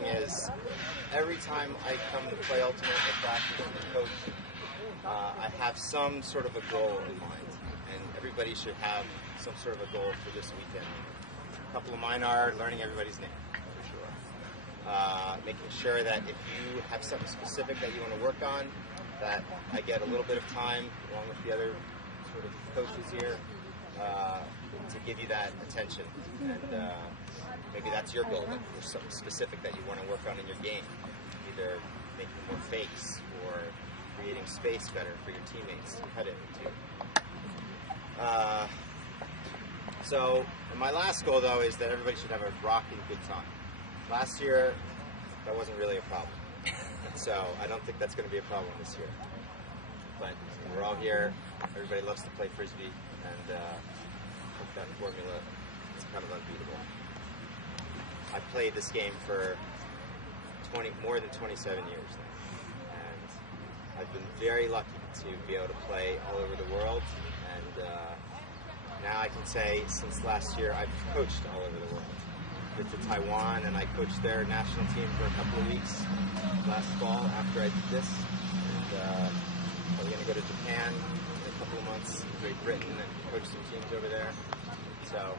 thing is, every time I come to play Ultimate or practice and coach, I have some sort of a goal in mind, and everybody should have some sort of a goal for this weekend. A couple of mine are learning everybody's name, for sure. Making sure that if you have something specific that you want to work on, that I get a little bit of time, along with the other sort of coaches here, to give you that attention. And maybe that's your goal, that there's something specific that you want to work on in your game. Either making more fakes or creating space better for your teammates to cut it into. So my last goal, though, is that everybody should have a rocking good time. Last year, that wasn't really a problem. And so I don't think that's going to be a problem this year. But we're all here. Everybody loves to play frisbee, and I think that formula is kind of unbeatable. I played this game for more than 27 years now, and I've been very lucky to be able to play all over the world, and now I can say since last year I've coached all over the world. I've been to Taiwan, and I coached their national team for a couple of weeks last fall after I did this, and I'm going to go to Japan in a couple of months, Great Britain, and coach some teams over there. So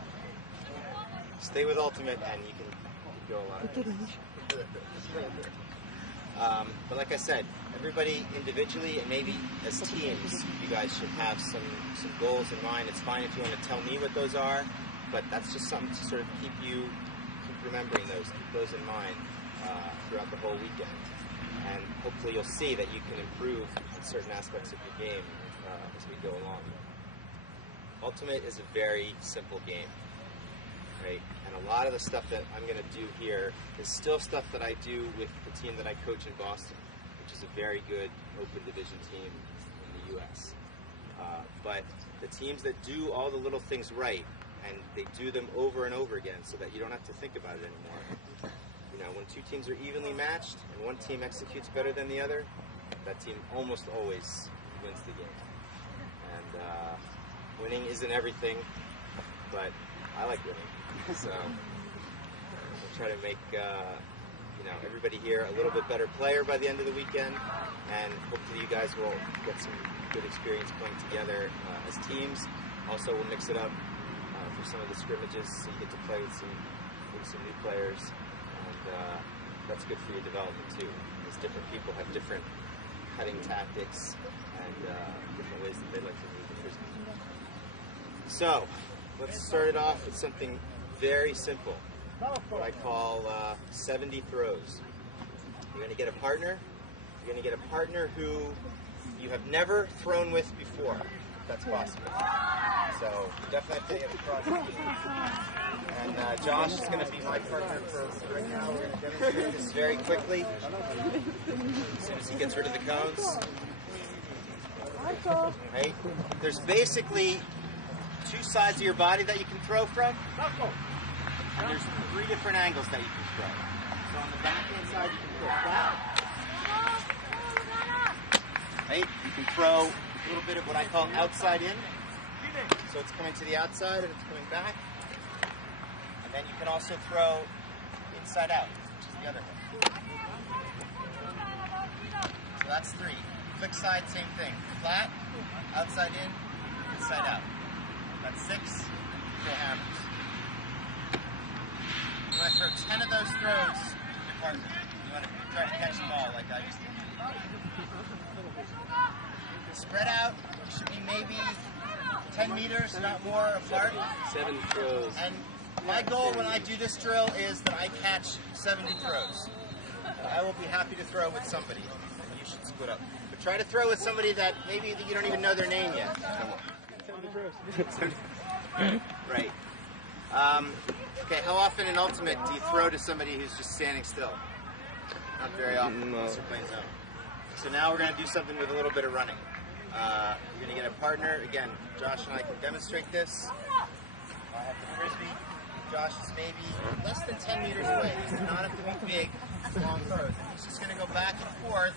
stay with Ultimate, and you can go a lot. But like I said, everybody individually and maybe as teams, you guys should have some goals in mind. It's fine if you want to tell me what those are, but that's just something to sort of keep remembering those, keep those in mind throughout the whole weekend. And hopefully you'll see that you can improve in certain aspects of your game as we go along. Ultimate is a very simple game, right? And a lot of the stuff that I'm going to do here is still stuff that I do with the team that I coach in Boston, which is a very good open division team in the U.S. But the teams that do all the little things right, and they do them over and over again so that you don't have to think about it anymore. You know, when two teams are evenly matched and one team executes better than the other, that team almost always wins the game. And winning isn't everything, but I like winning. So we'll try to make everybody here a little bit better player by the end of the weekend, and hopefully you guys will get some good experience playing together as teams. Also, we'll mix it up for some of the scrimmages, so you get to play with some new players, and that's good for your development too, because different people have different cutting tactics and different ways that they like to move the frisbee. So let's start it off with something very simple, what I call 70 throws. You're going to get a partner. You're going to get a partner who you have never thrown with before, if that's possible. So you definitely have to get across the team. And Josh is going to be my partner for right now. We're going to demonstrate this very quickly as soon as he gets rid of the cones. Right? There's basically two sides of your body that you can throw from, and there's 3 different angles that you can throw. So on the backhand side, you can throw flat. Right? You can throw a little bit of what I call outside in. So it's coming to the outside and it's coming back. And then you can also throw inside out, which is the other one. So that's 3. Flick side, same thing. Flat, outside in, inside out. That's 6. Throw hammers. You want to throw 10 of those throws to your partner. You want to try to catch them all like I used to do. Spread out. You should be maybe 10 meters, not more, apart. 7 throws. And my goal when I do this drill is that I catch 70 throws. I will be happy to throw with somebody. You should split up. But try to throw with somebody that maybe you don't even know their name yet. Right. Okay, how often in Ultimate do you throw to somebody who's just standing still? Not very often, unless you're playing zone. So now we're going to do something with a little bit of running. You're going to get a partner. Again, Josh and I can demonstrate this. I have the frisbee. Josh is maybe less than 10 meters away. These do not have to be big, long throws. He's just going to go back and forth.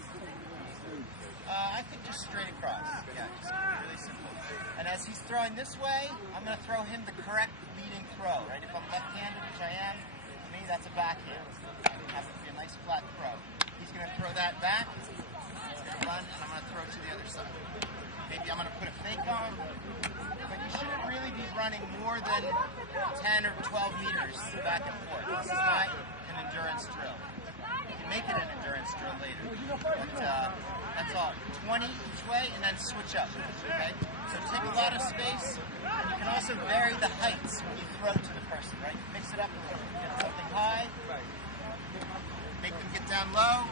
I think just straight across. Yeah, just really simple. And as he's throwing this way, I'm going to throw him the correct leading throw, right? If I'm left-handed, which I am, the main that's a backhand. It has to be a nice flat throw. He's going to throw that back. He's going to run, and I'm going to throw it to the other side. Maybe I'm going to put a fake on, but you shouldn't really be running more than 10 or 12 meters back and forth. This is not an endurance drill. You can make it an endurance drill later, but that's all. 20 each way, and then switch up. Okay? So take a lot of space, and you can also vary the heights when you throw to the person, right? Mix it up a little. Get something high, make them get down low.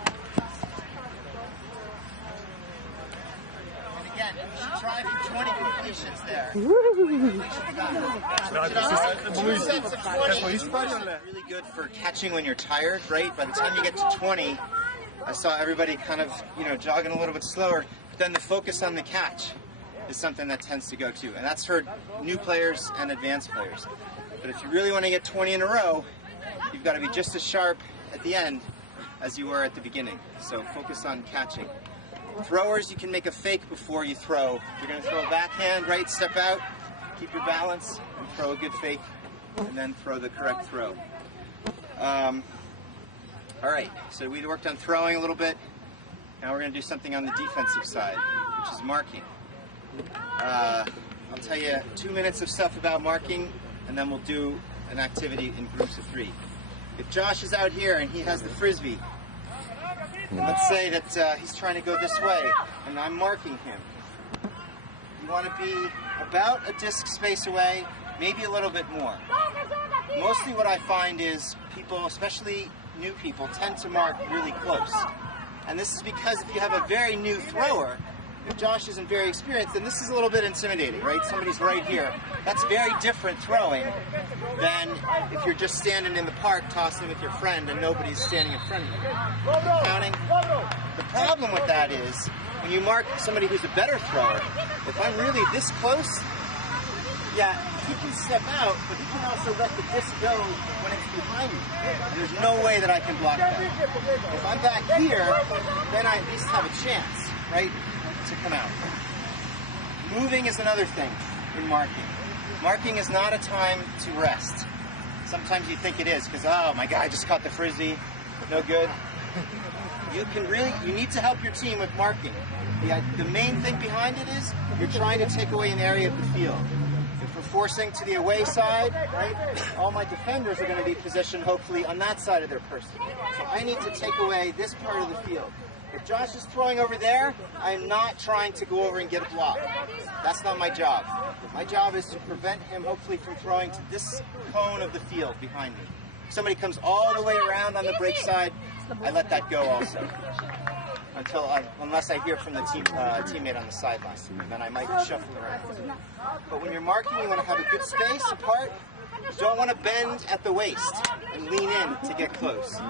Again, you should try for 20 completions there. Really good for catching when you're tired, right? By the time you get to 20, I saw everybody kind of, jogging a little bit slower. But then the focus on the catch is something that tends to go too. And that's for new players and advanced players. But if you really want to get 20 in a row, you've got to be just as sharp at the end as you were at the beginning. So focus on catching. Throwers, you can make a fake before you throw. You're going to throw a backhand, right? Step out, keep your balance, and throw a good fake, and then throw the correct throw. All right, so we worked on throwing a little bit. Now we're going to do something on the defensive side, which is marking. I'll tell you 2 minutes of stuff about marking, and then we'll do an activity in groups of 3. If Josh is out here and he has the frisbee, and let's say that he's trying to go this way, and I'm marking him. You want to be about a disc space away, maybe a little bit more. Mostly what I find is people, especially new people, tend to mark really close. And this is because if you have a very new thrower, if Josh isn't very experienced, then this is a little bit intimidating, right? Somebody's right here. That's very different throwing than if you're just standing in the park tossing with your friend and nobody's standing in front of you. Counting. The problem with that is when you mark somebody who's a better thrower, if I'm really this close, yeah, he can step out, but he can also let the disc go when it's behind me. There's no way that I can block that. If I'm back here, then I at least have a chance, right, to come out. Moving is another thing in marking. Marking is not a time to rest. Sometimes you think it is because, oh my God, I just caught the frisbee, no good. You need to help your team with marking. The main thing behind it is you're trying to take away an area of the field. If we're forcing to the away side, right, all my defenders are going to be positioned hopefully on that side of their person. So I need to take away this part of the field. If Josh is throwing over there, I'm not trying to go over and get a block. That's not my job. My job is to prevent him hopefully from throwing to this cone of the field behind me. If somebody comes all the way around on the break side, I let that go also. Unless I hear from the teammate on the sideline, then I might shuffle around. But when you're marking, you want to have a good space apart. You don't want to bend at the waist and lean in to get close.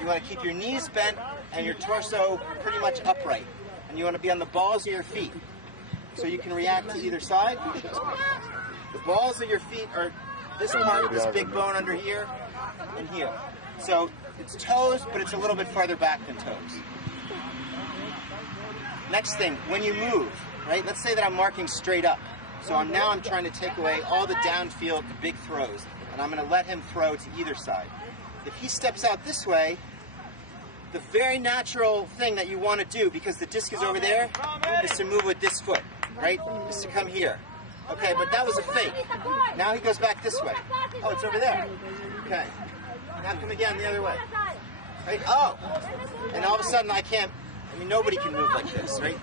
You want to keep your knees bent and your torso pretty much upright. And you want to be on the balls of your feet so you can react to either side. The balls of your feet are this part, this big bone under here, and here. So it's toes, but it's a little bit farther back than toes. Next thing, when you move, right? Let's say that I'm marking straight up. So now I'm trying to take away all the downfield, the big throws, and I'm going to let him throw to either side. If he steps out this way, the very natural thing that you want to do, because the disc is over there, is to move with this foot, right? Is to come here. Okay, but that was a fake. Now he goes back this way. Oh, it's over there. Okay. Now come again the other way. Right? Oh! And all of a sudden nobody can move like this, right?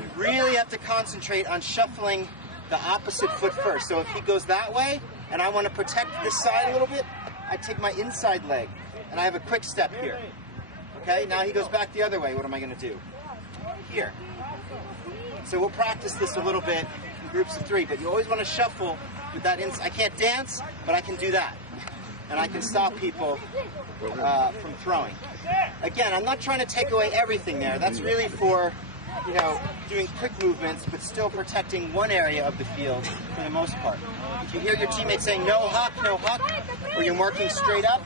You really have to concentrate on shuffling the opposite foot first. So if he goes that way, and I want to protect this side a little bit, I take my inside leg, and I have a quick step here. Okay, now he goes back the other way. What am I going to do? Here. So we'll practice this a little bit in groups of 3, but you always want to shuffle with that inside. I can't dance, but I can do that. And I can stop people from throwing. Again, I'm not trying to take away everything there. That's really for, doing quick movements, but still protecting one area of the field for the most part. If you hear your teammate saying no huck, or you're marking straight up,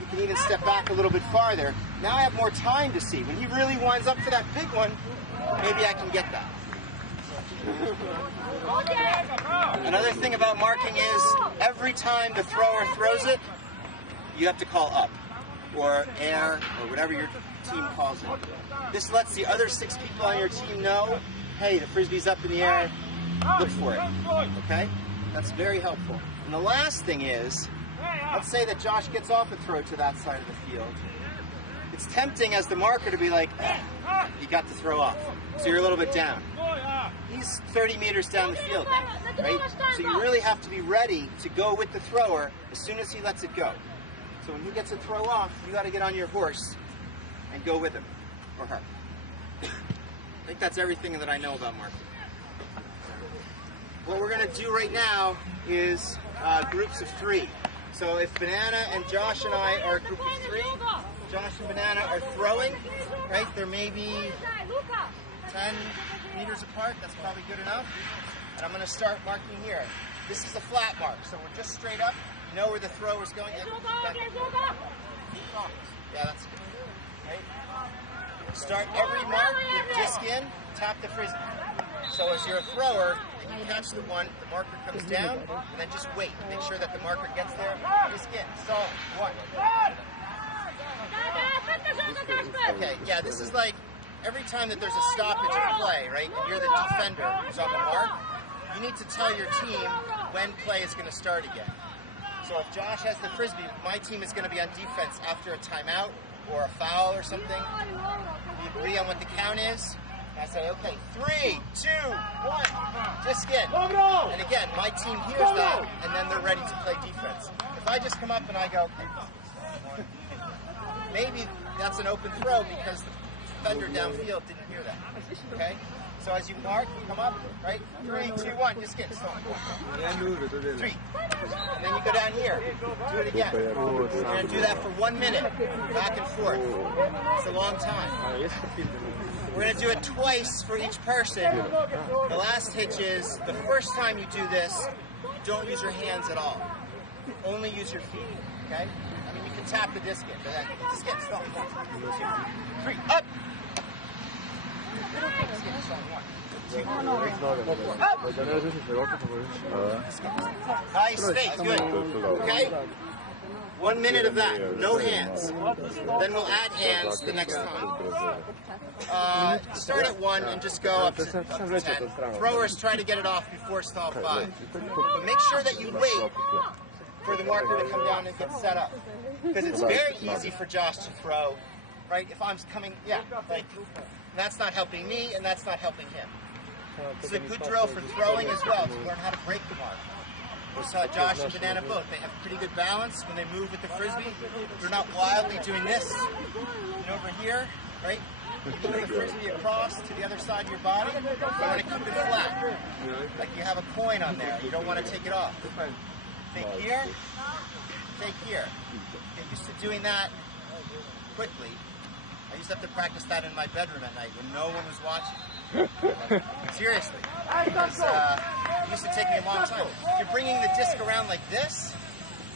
you can even step back a little bit farther. Now I have more time to see. When he really winds up for that big one, maybe I can get that. Another thing about marking is every time the thrower throws it, you have to call up. or air, or whatever your team calls it. This lets the other 6 people on your team know, hey, the frisbee's up in the air, look for it, okay? That's very helpful. And the last thing is, let's say that Josh gets off a throw to that side of the field. It's tempting as the marker to be like, you got to throw off, so you're a little bit down. He's 30 meters down the field now, right? So you really have to be ready to go with the thrower as soon as he lets it go. So when he gets a throw off, you got to get on your horse and go with him, or her. I think that's everything that I know about marking. What we're going to do right now is groups of 3. So if Banana and Josh and I are a group of 3, Josh and Banana are throwing, right? They're maybe 10 meters apart. That's probably good enough. And I'm going to start marking here. This is a flat mark, so we're just straight up. You know where the thrower's going. Yeah, that's good. Right? Start every mark with disc in, tap the frisbee. So as you're a thrower, and you catch the one, the marker comes down, and then just wait. Make sure that the marker gets there. Disc in. Solid. 1. Okay, yeah, this is like every time that there's a stoppage of play, right, and you're the defender who's on the mark, you need to tell your team when play is going to start again. So if Josh has the frisbee, my team is going to be on defense after a timeout or a foul or something. We agree on what the count is. And I say, okay, 3, 2, 1, disc in. And again, my team hears that, and then they're ready to play defense. If I just come up and I go, okay, maybe that's an open throw because the defender downfield didn't hear that. Okay? So as you mark, you come up, right? 3, 2, 1, disc in. 3. And then you go down here. Do it again. We're going to do that for 1 minute, back and forth. It's a long time. We're going to do it twice for each person. The last hitch is, the first time you do this, don't use your hands at all. Only use your feet, okay? I mean, you can tap the disc in, but then disc in, stop. 1, 2, 3, up! Nice, fake, good. Okay? 1 minute of that, no hands. Then we'll add hands the next time. Start at 1 and just go up to 10. Throwers try to get it off before stall 5. But make sure that you wait for the marker to come down and get set up. Because it's very easy for Josh to throw, right? If I'm coming, yeah, like, that's not helping me and that's not helping him. It's a good drill for throwing as well, to learn how to break the mark. We saw Josh and Banana both. They have pretty good balance when they move with the frisbee. They're not wildly doing this and over here, right? You move the frisbee across to the other side of your body. You want to keep it flat, like you have a coin on there. You don't want to take it off. Take here, take here. Get used to doing that quickly. I used to have to practice that in my bedroom at night when no one was watching. Seriously, because it used to take me a long time. If you're bringing the disc around like this,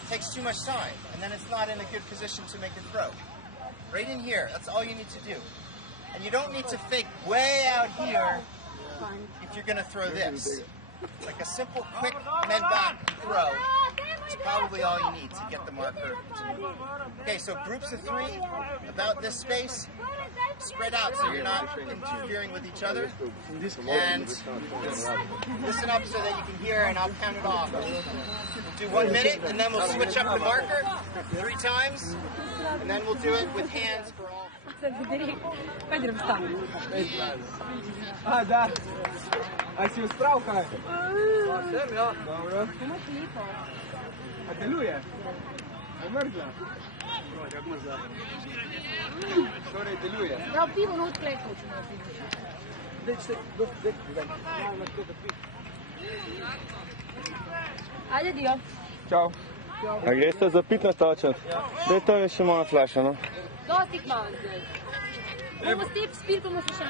it takes too much time, and then it's not in a good position to make a throw. Right in here, that's all you need to do. And you don't need to fake way out here if you're going to throw this. Like a simple, quick med back throw is probably all you need to get the marker to move. Okay, so groups of 3, about this space, spread out so you're not interfering with each other. And listen up so that you can hear, and I'll count it off. We'll do 1 minute, and then we'll switch up the marker 3 times, and then we'll do it with hands for all. A, da. A si usprav kaj? Sem, ja. Dobro. A deluje? A mrzla? Kako mrzla? Torej deluje. Da, pivo not kleklo, če ne pivo. Ajde, dio. Čau. A greste za pit natočat? Daj to je še moja flaša, no? Dosti malo zdaj. Bomo step spil, bomo se še.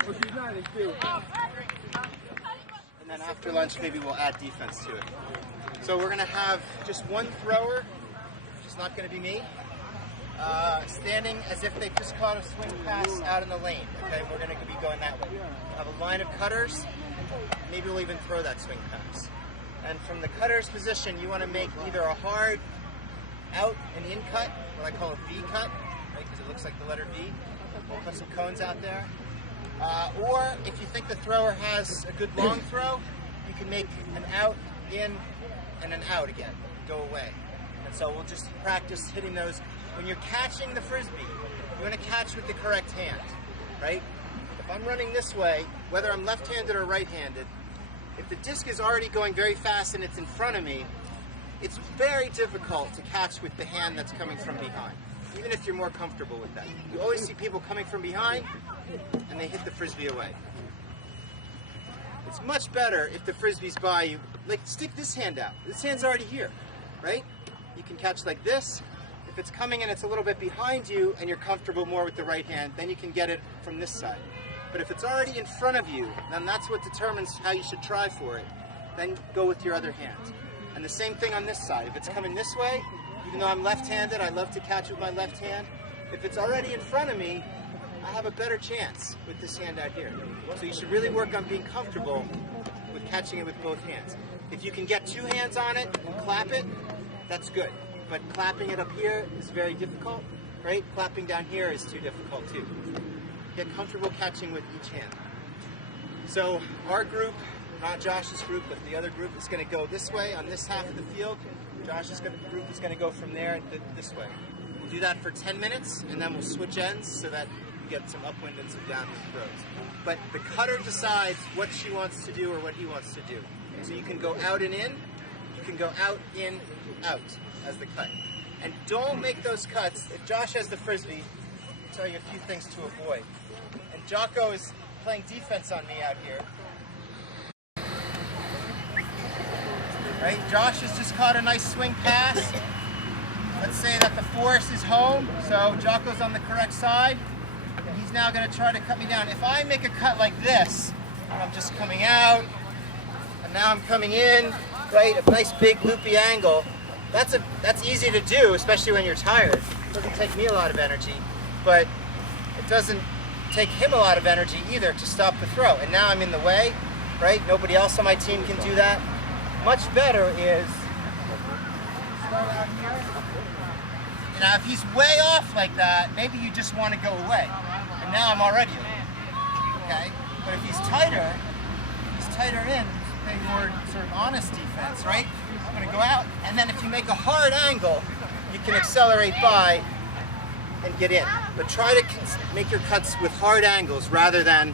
And then after lunch, maybe we'll add defense to it. So we're going to have just one thrower, which is not going to be me, standing as if they just caught a swing pass out in the lane. Okay, we're going to be going that way. We'll have a line of cutters. Maybe we'll even throw that swing pass. And from the cutter's position, you want to make either a hard out and in cut, what I call a V cut, right? Because it looks like the letter V. We'll put some cones out there. Or if you think the thrower has a good long throw, you can make an out, in, and an out again. Go away. And so we'll just practice hitting those. When you're catching the frisbee, you want to catch with the correct hand, right? If I'm running this way, whether I'm left-handed or right-handed, if the disc is already going very fast and it's in front of me, it's very difficult to catch with the hand that's coming from behind, even if you're more comfortable with that. You always see people coming from behind and they hit the frisbee away. It's much better if the frisbee's by you. Like, stick this hand out. This hand's already here, right? You can catch like this. If it's coming and it's a little bit behind you and you're comfortable more with the right hand, then you can get it from this side. But if it's already in front of you, then that's what determines how you should try for it. Then go with your other hand. And the same thing on this side. If it's coming this way, even though I'm left-handed, I love to catch with my left hand. If it's already in front of me, I have a better chance with this hand out here. So you should really work on being comfortable with catching it with both hands. If you can get two hands on it and clap it, that's good. But clapping it up here is very difficult, right? Clapping down here is too difficult too. Get comfortable catching with each hand. So our group, not Josh's group, but the other group, is going to go this way on this half of the field. Josh's group is going to go from there this way. We'll do that for 10 minutes, and then we'll switch ends so that you get some upwind and some downwind throws. But the cutter decides what she wants to do or what he wants to do. So you can go out and in, you can go out, in, out as the cut. And don't make those cuts. If Josh has the frisbee, I'll tell you a few things to avoid. And Jocko is playing defense on me out here. Right? Josh has just caught a nice swing pass. Let's say that the force is home, so Jocko's on the correct side. And he's now going to try to cut me down. If I make a cut like this, I'm just coming out, and now I'm coming in, right? A nice big loopy angle. That's easy to do, especially when you're tired. It doesn't take me a lot of energy, but it doesn't take him a lot of energy either to stop the throw. And now I'm in the way, right? Nobody else on my team can do that. Much better is start out here. Now, if he's way off like that, maybe you just want to go away. And now I'm already away. Okay? But if he's tighter in, play more sort of honest defense, right? I'm going to go out, and then if you make a hard angle, you can accelerate by and get in. But try to make your cuts with hard angles rather than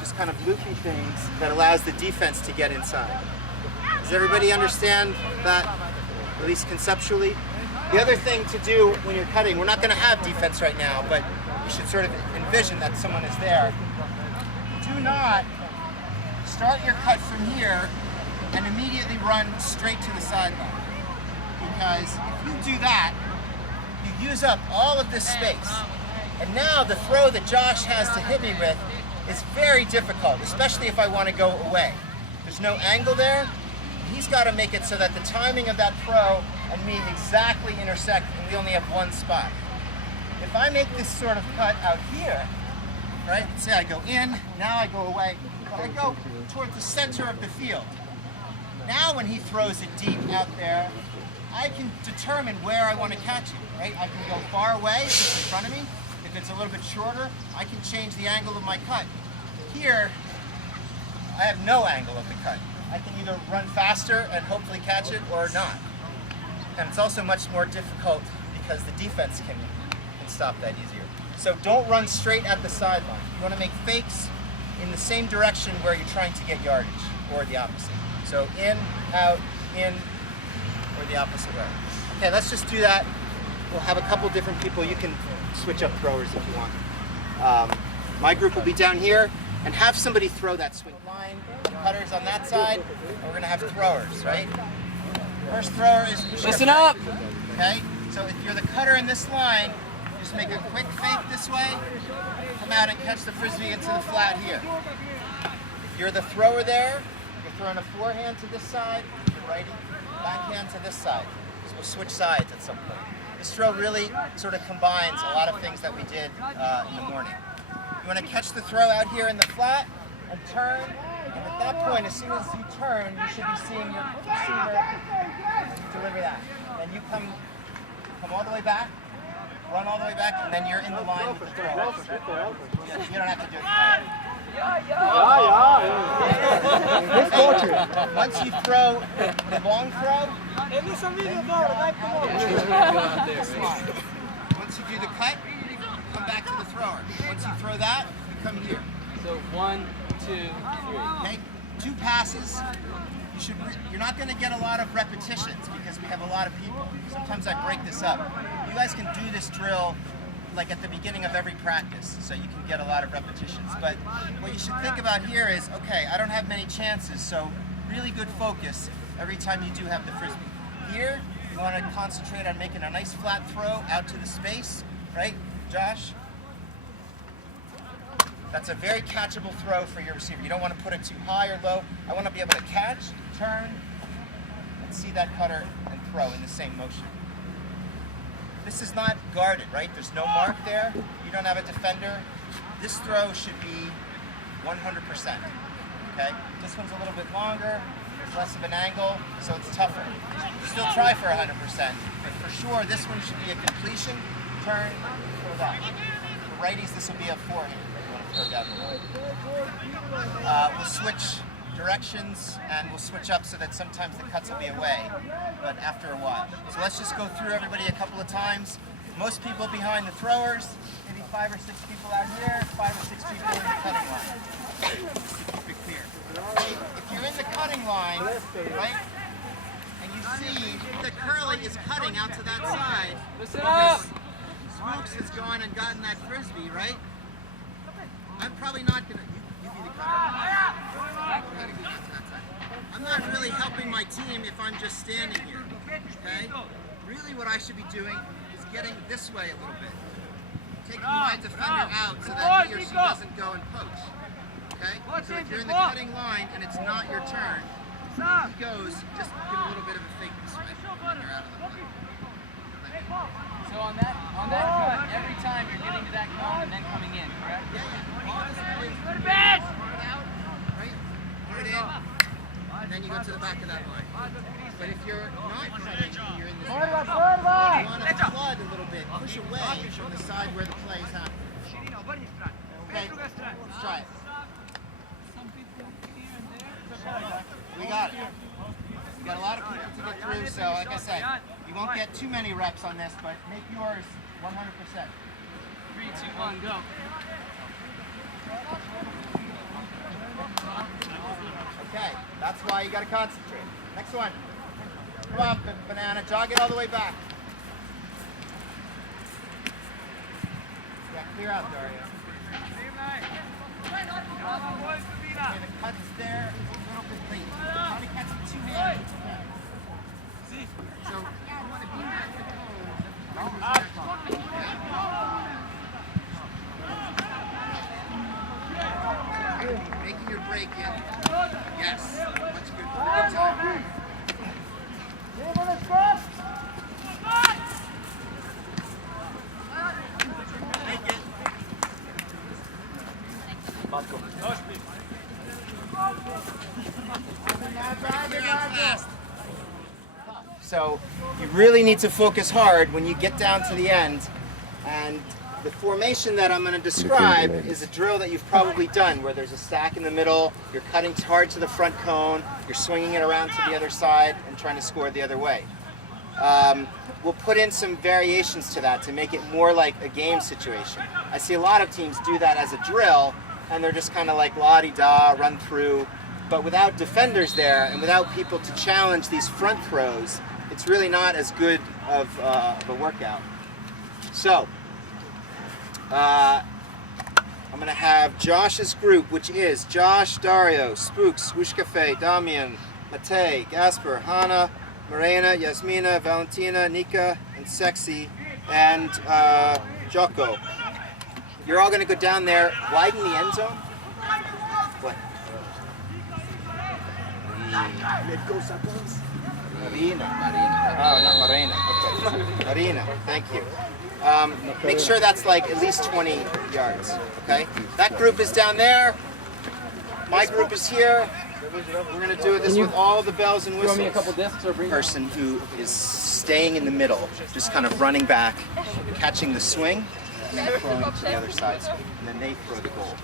just kind of loopy things that allows the defense to get inside. Does everybody understand that, at least conceptually? The other thing to do when you're cutting, we're not going to have defense right now, but you should sort of envision that someone is there. Do not start your cut from here and immediately run straight to the sideline. Because if you do that, you use up all of this space. And now the throw that Josh has to hit me with is very difficult, especially if I want to go away. There's no angle there. He's got to make it so that the timing of that throw and me exactly intersect, and we only have one spot. If I make this sort of cut out here, right, let's say I go in, now I go away, but I go towards the center of the field. Now when he throws it deep out there, I can determine where I want to catch it, right? I can go far away if it's in front of me. If it's a little bit shorter, I can change the angle of my cut. Here, I have no angle of the cut. I can either run faster and hopefully catch it or not. And it's also much more difficult because the defense can stop that easier. So don't run straight at the sideline. You want to make fakes in the same direction where you're trying to get yardage, or the opposite. So in, out, in, or the opposite way. Okay, let's just do that. We'll have a couple different people. You can switch up throwers if you want. My group will be down here, and have somebody throw that swing line. Cutters on that side, and we're going to have throwers, right? First thrower is... Listen up! Okay, so if you're the cutter in this line, just make a quick fake this way, come out and catch the frisbee into the flat here. If you're the thrower there, you're throwing a forehand to this side, your righty, backhand to this side. So we'll switch sides at some point. This throw really sort of combines a lot of things that we did in the morning. You want to catch the throw out here in the flat and turn. And at that point, as soon as you turn, you should be seeing your receiver deliver that. And you come all the way back, run all the way back, and then you're in the line with the throw. You don't have to do it. Once you throw the long throw, once you do the cut, come back to the thrower. Once you throw that, you come here. So 1, 2, 3. Okay, 2 passes. You're not going to get a lot of repetitions because we have a lot of people. Sometimes I break this up. You guys can do this drill like at the beginning of every practice, so you can get a lot of repetitions. But what you should think about here is, okay, I don't have many chances, so really good focus every time you do have the frisbee. Here, you want to concentrate on making a nice flat throw out to the space, right, Josh? That's a very catchable throw for your receiver. You don't want to put it too high or low. I want to be able to catch, turn, and see that cutter and throw in the same motion. This is not guarded, right? There's no mark there. You don't have a defender. This throw should be 100%, okay? This one's a little bit longer. There's less of an angle, so it's tougher. Still try for 100%, but for sure, this one should be a completion, turn, throw that. For righties, this will be a forehand. Down the line. We'll switch directions and we'll switch up so that sometimes the cuts will be away, but after a while. So let's just go through everybody a couple of times. Most people behind the throwers, maybe 5 or 6 people out here, 5 or 6 people in the cutting line. Just to keep it clear. Okay, if you're in the cutting line, right, and you see that Curly is cutting out to that side, because Spooks has gone and gotten that frisbee, right? I'm probably not going to, you be the cutter. I'm not really helping my team if I'm just standing here, okay? Really what I should be doing is getting this way a little bit. Taking my defender out so that he or she doesn't go and poach, okay? So if you're in the cutting line and it's not your turn, he goes, just give a little bit of a fake swipe when you're out of the line. So on that cut, every time you're getting to that cone and then coming in, correct? Yeah. Go to bed! Right? Put it in, and then you go to the back of that line. But if you're not cutting, you're in this line. You want to flood a little bit, push away from the side where the play is happening. Okay, let's try it. We got it. We got a lot of people to get through, so like I said, you won't get too many reps on this, but make yours 100%. 3, 2, 1, go. Okay, that's why you got to concentrate. Next one. Come on, banana, jog it all the way back. Yeah, clear out, Dario. Okay, the cut's there is a little bit late. Try to catch it 2 hands. So, you want to be at the cone. Making your break in. Yes. Much good. Good time. Make it. So you really need to focus hard when you get down to the end, and the formation that I'm going to describe is a drill that you've probably done where there's a stack in the middle, you're cutting hard to the front cone, you're swinging it around to the other side and trying to score the other way. We'll put in some variations to that to make it more like a game situation. I see a lot of teams do that as a drill and they're just kind of like la-di-da, run through, but without defenders there and without people to challenge these front throws, it's really not as good of a workout. So, I'm going to have Josh's group, which is Josh, Dario, Spooks, Swoosh Cafe, Damian, Matej, Gasper, Hannah, Morena, Yasmina, Valentina, Nika, and Sexy, and Jocko. You're all going to go down there, widen the end zone. What? Marina. Oh, not Morena. Okay. Marina, thank you. Make sure that's like at least 20 yards, okay? That group is down there. My group is here. We're going to do this with all the bells and whistles. Throw me a couple discs or bring Person who is staying in the middle, just kind of running back, catching the swing, and then throwing to the other side. And then they throw the goal.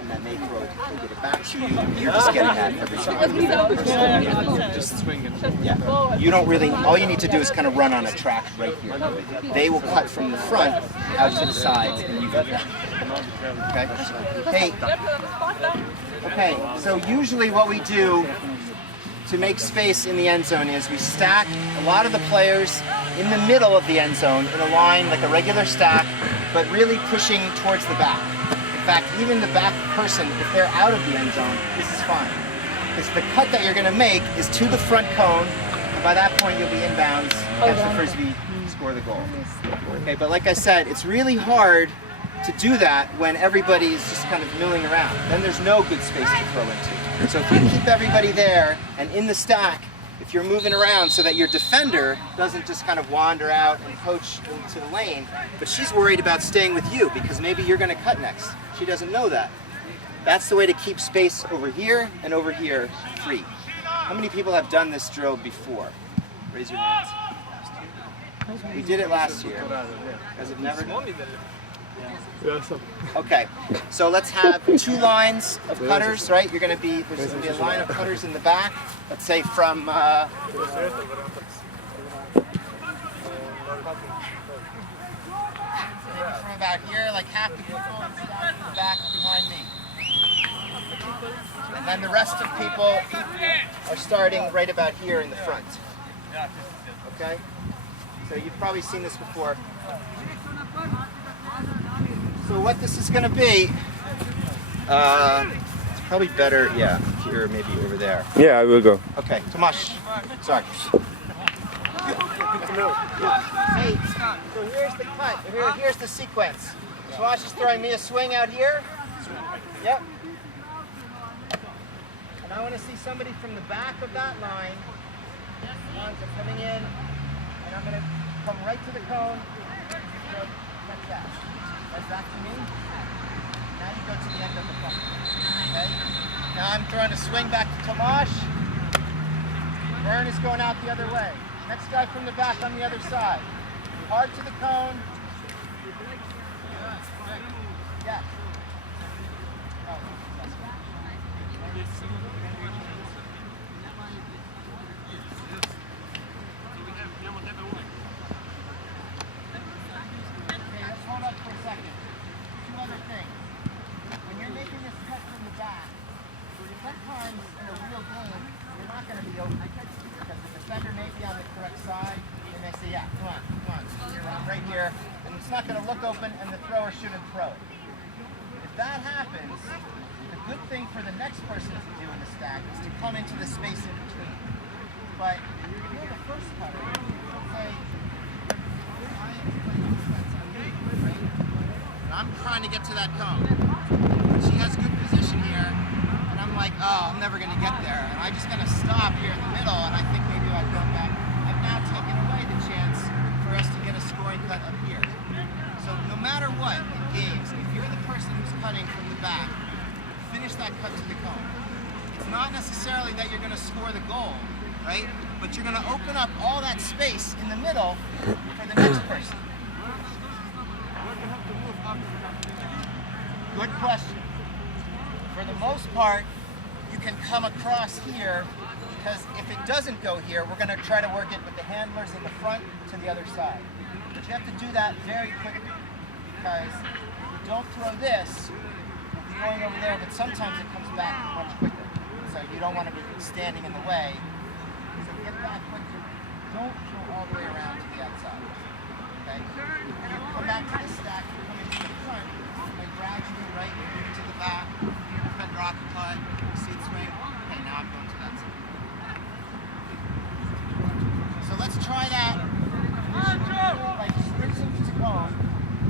And then they get it back to you. You're just getting that every time. Just swinging. Yeah. You don't really, all you need to do is kind of run on a track right here. They will cut from the front out to the sides, and you get that. Okay? Okay, so usually what we do to make space in the end zone is we stack a lot of the players in the middle of the end zone in a line like a regular stack, but really pushing towards the back. In fact, even the back person, if they're out of the end zone, this is fine. Because the cut that you're going to make is to the front cone, and by that point you'll be inbounds, catch the frisbee, score the goal. Okay, but like I said, it's really hard to do that when everybody is just kind of milling around. Then there's no good space to throw into. So if you keep everybody there and in the stack, if you're moving around so that your defender doesn't just kind of wander out and poach into the lane, but she's worried about staying with you because maybe you're going to cut next. She doesn't know that. That's the way to keep space over here and over here free. How many people have done this drill before? Raise your hands. We did it last year. Has it never done? Okay, so let's have 2 lines of cutters, right? There's going to be a line of cutters in the back. Let's say from about here, like half the people in the back behind me. And then the rest of people are starting right about here in the front. Okay? So you've probably seen this before. So what this is going to be, it's probably better, yeah, here, maybe over there. Yeah, I will go. Okay, Tomasz, sorry. Hey, so here's the cut, here's the sequence. Tomasz is throwing me a swing out here. Yep. And I want to see somebody from the back of that line. Lines are coming in, and I'm going to come right to the cone. Catch that. That's that to me. Now you go to the end of the front. Okay? Now I'm trying to swing back to Tomasz. Vern is going out the other way. Next guy from the back on the other side. Hard to the cone. Yeah. It's not going to look open and the thrower shouldn't throw. If that happens, the good thing for the next person to do in the stack is to come into the space in between. But if you're the first cutter, let's say and I'm trying to get to that cone. She has good position here, and I'm like, oh, I'm never going to get there. And I'm just going to stop here in the middle, and I think maybe I'll go back. I've now taken away the chance for us to get a scoring cut up here. So no matter what in games, if you're the person who's cutting from the back, finish that cut to the cone. It's not necessarily that you're going to score the goal, right? But you're going to open up all that space in the middle for the next person. Good question. For the most part, you can come across here because if it doesn't go here, we're going to try to work it with the handlers in the front to the other side. But you have to do that very quickly because if you don't throw this, you'll be going over there, but sometimes it comes back much quicker. So you don't want to be standing in the way. So get back quicker. Don't go all the way around to the outside. Okay? You come back to the stack, you come into the front, and gradually right into the back. Your defender occupied, seat swing. Okay, now I'm going to that side. So let's try that. Like switch into the cone,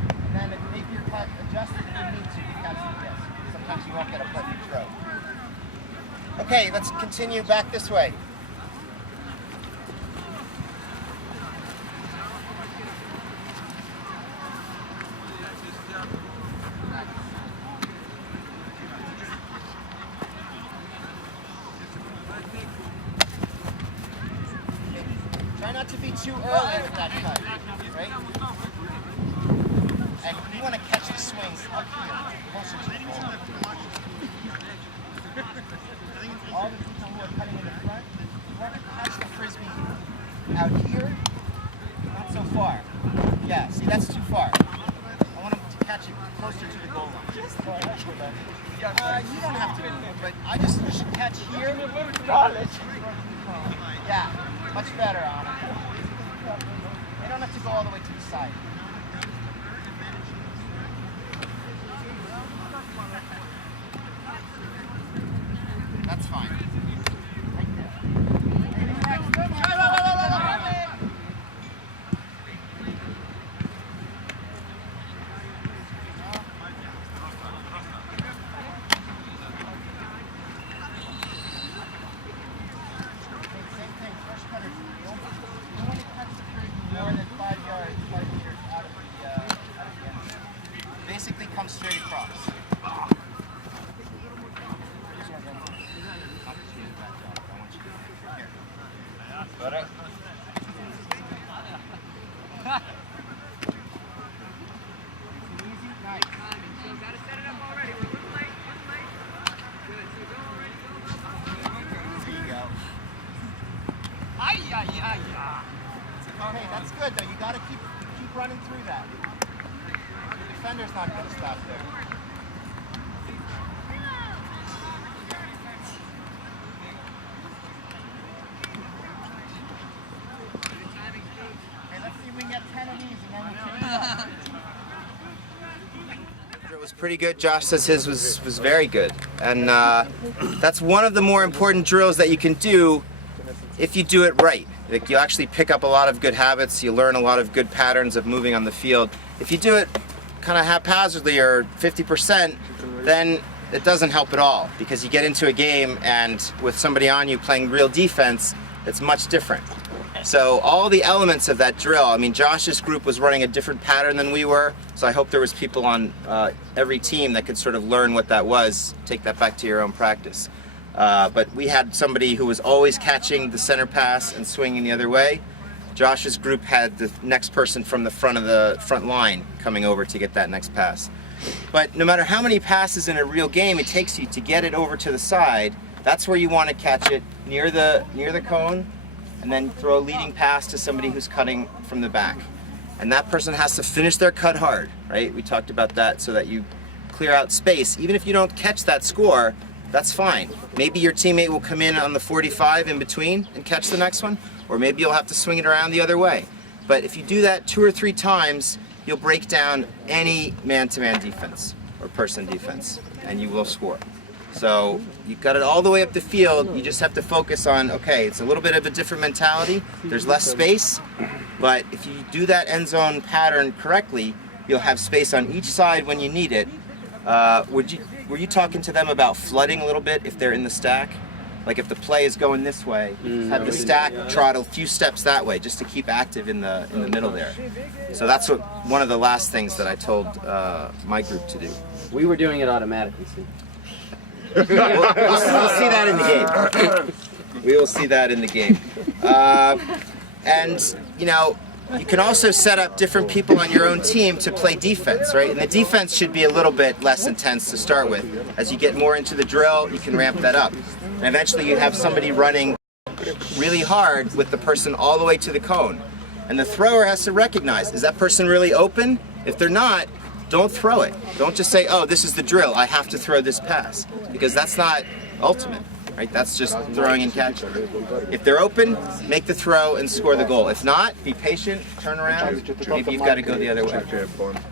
and then make your cut adjusted if you need to catch the disc. Sometimes you won't get a perfect throw. Okay, let's continue back this way. Try not to be too early with that cut, right? And you want to catch the swings up here, closer to the goal. All the people who are cutting in the front, you want to catch the frisbee out here, not so far. Yeah, see, that's too far. I want them to catch it closer to the goal line. You don't have to do it, but you should catch here. Yeah, much better on it. They don't have to go all the way to the side. That's fine. Right there. Basically comes straight across. Got it? Easy, nice. Gotta set it up already. We're a little late. Good. So go already. There you go. Ay. Okay, that's good though. You gotta keep running through that. The defender's not gonna stop there. Okay, let's see if we can get 10 of these and then we'll finish it up. It was pretty good. Josh says his was very good. And that's one of the more important drills that you can do if you do it right. Like, you actually pick up a lot of good habits, you learn a lot of good patterns of moving on the field. If you do it kind of haphazardly or 50%, then it doesn't help at all, because you get into a game and with somebody on you playing real defense, it's much different. So all the elements of that drill, I mean, Josh's group was running a different pattern than we were, so I hope there was people on every team that could sort of learn what that was, take that back to your own practice. But we had somebody who was always catching the center pass and swinging the other way. Josh's group had the next person from the front line coming over to get that next pass. But no matter how many passes in a real game it takes you to get it over to the side, that's where you want to catch it near the cone, and then throw a leading pass to somebody who's cutting from the back. And that person has to finish their cut hard, right? We talked about that, so that you clear out space. Even if you don't catch that score, that's fine. Maybe your teammate will come in on the 45 in between and catch the next one, or maybe you'll have to swing it around the other way. But if you do that 2 or 3 times, you'll break down any man-to-man defense or person defense, and you will score. So you've got it all the way up the field. You just have to focus on, okay, it's a little bit of a different mentality. There's less space, but if you do that end zone pattern correctly, you'll have space on each side when you need it. Were you talking to them about flooding a little bit if they're in the stack? Like if the play is going this way, have the stack trot a few steps that way, just to keep active in the middle there. So that's one of the last things that I told my group to do. We were doing it automatically, Steve. We'll see that in the game. We will see that in the game. And, you know, you can also set up different people on your own team to play defense, right? And the defense should be a little bit less intense to start with. As you get more into the drill, you can ramp that up. And eventually you have somebody running really hard with the person all the way to the cone. And the thrower has to recognize, is that person really open? If they're not, don't throw it. Don't just say, oh, this is the drill, I have to throw this pass. Because that's not ultimate, right? That's just throwing and catching. If they're open, make the throw and score the goal. If not, be patient, turn around, maybe you've got to go the other way.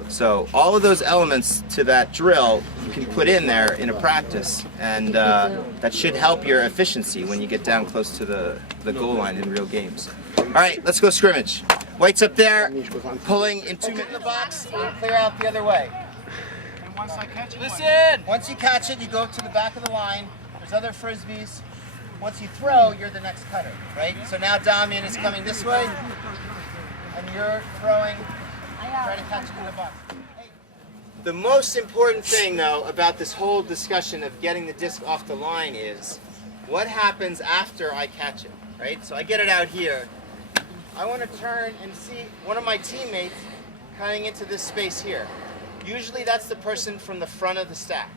So all of those elements to that drill you can put in there in a practice, and that should help your efficiency when you get down close to the goal line in real games. All right, let's go scrimmage. White's up there, pulling in 2 minutes in the box, and clear out the other way. And once I catch it, Listen! Once you catch it, you go to the back of the line. There's other frisbees. Once you throw, you're the next cutter, right? So now Damian is coming this way, and you're throwing, trying to catch it in the box. The most important thing, though, about this whole discussion of getting the disc off the line is what happens after I catch it, right? So I get it out here. I want to turn and see one of my teammates cutting into this space here. Usually that's the person from the front of the stack.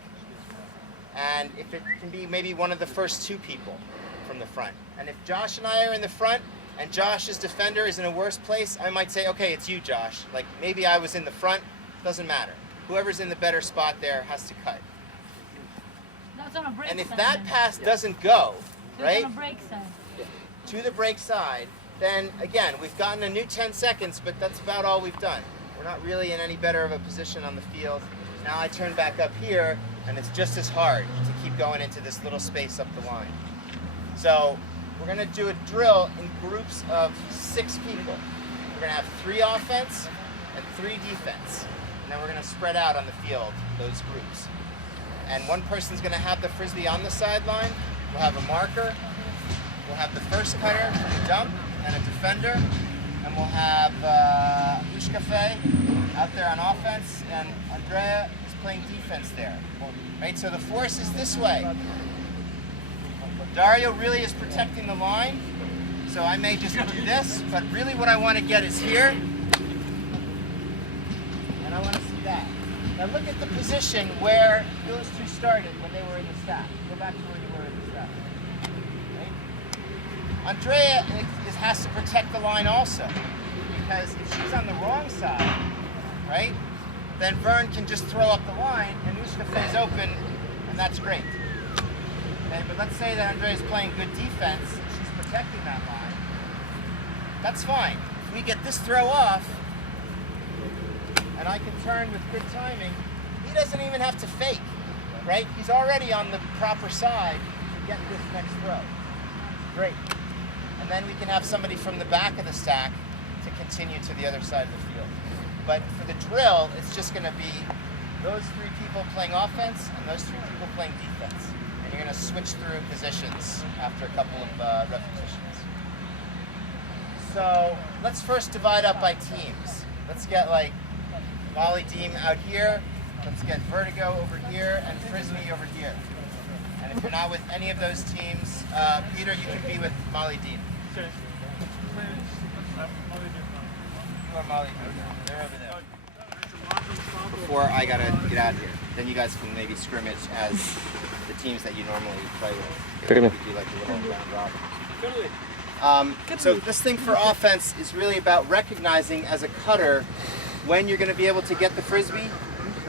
And if it can be maybe one of the first two people from the front. And if Josh and I are in the front and Josh's defender is in a worse place, I might say, okay, it's you, Josh. Like maybe I was in the front, doesn't matter. Whoever's in the better spot there has to cut. That's on a break And if side, that then. pass doesn't go, right, On a break side. to the break side, then again, we've gotten a new 10 seconds, but that's about all we've done. We're not really in any better of a position on the field. Now I turn back up here, and it's just as hard to keep going into this little space up the line. So we're gonna do a drill in groups of 6 people. We're gonna have 3 offense and 3 defense. And then we're gonna spread out on the field, those groups. And one person's gonna have the frisbee on the sideline. We'll have a marker. We'll have the first cutter for the dump and a defender. And we'll have Cafe out there on offense, and Andrea is playing defense there. Right, so the force is this way. Dario really is protecting the line, so I may just do this, but really what I want to get is here, and I want to see that. Now look at the position where those two started when they were in the stack. Go back to where you were in the stack. Right? Andrea has to protect the line also, because if she's on the wrong side, right, then Vern can just throw up the line and Ushka is open, and that's great. Okay, but let's say that Andrea's playing good defense, she's protecting that line. That's fine. If we get this throw off, and I can turn with good timing, he doesn't even have to fake, right? He's already on the proper side to get this next throw. Great. And then we can have somebody from the back of the stack to continue to the other side of the field. But for the drill, it's just going to be those 3 people playing offense and those 3 people playing defense. And you're going to switch through positions after a couple of repetitions. So let's first divide up by teams. Let's get like Molly Deem out here. Let's get Vertigo over here and Frisbee over here. And if you're not with any of those teams, Peter, you can be with Molly Deem. You are Molly Deem. They're over there. Before I gotta get out of here, then you guys can maybe scrimmage as the teams that you normally play with. We do like a little round robin. So this thing for offense is really about recognizing as a cutter when you're going to be able to get the frisbee